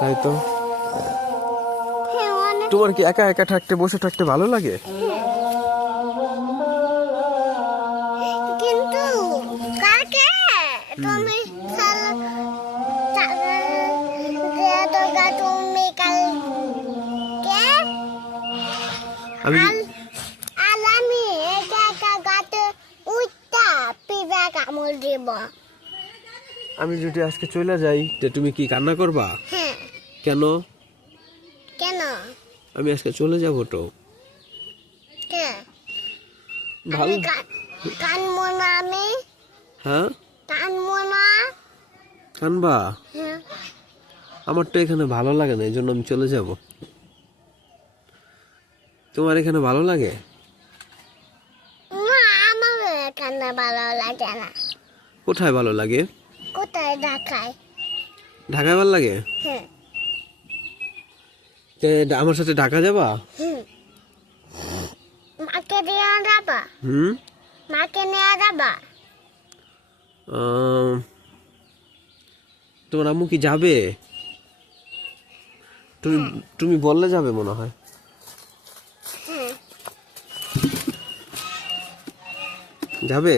তাই তো। তোমার কি একা একা থাকতে বসে থাকতে ভালো লাগে? কিন্তু কাকে তুমি তুমি কালকে আমি আলামি একা একা গাতে উঠতা পিবা কামড় দিব। আমি যদি আজকে চলে যাই তে তুমি কি কান্না করবা? হ্যাঁ। কেন? কেন? আমি আজকে চলে যাব তো। হ্যাঁ। ভালো। কানবো না আমি। হ্যাঁ, কানবো না। কানবা? হ্যাঁ। আমার তো এখানে ভালো লাগে না, এই জন্য আমি চলে যাব। তোমার এখানে ভালো লাগে? না, আমার এখানে ভালো লাগে না। কোথায় ভালো লাগে? কোথায় ঢাকায়? ঢাকায় ভালো লাগে? হ্যাঁ। তে আমার সাথে ঢাকা যাবা? মাকে নিয়ে যাবা? হুম। মাকে নিয়ে যাবা? তোমার আম্মু কি যাবে? তুমি তুমি বললে যাবে মনে হয়। হ্যাঁ। যাবে?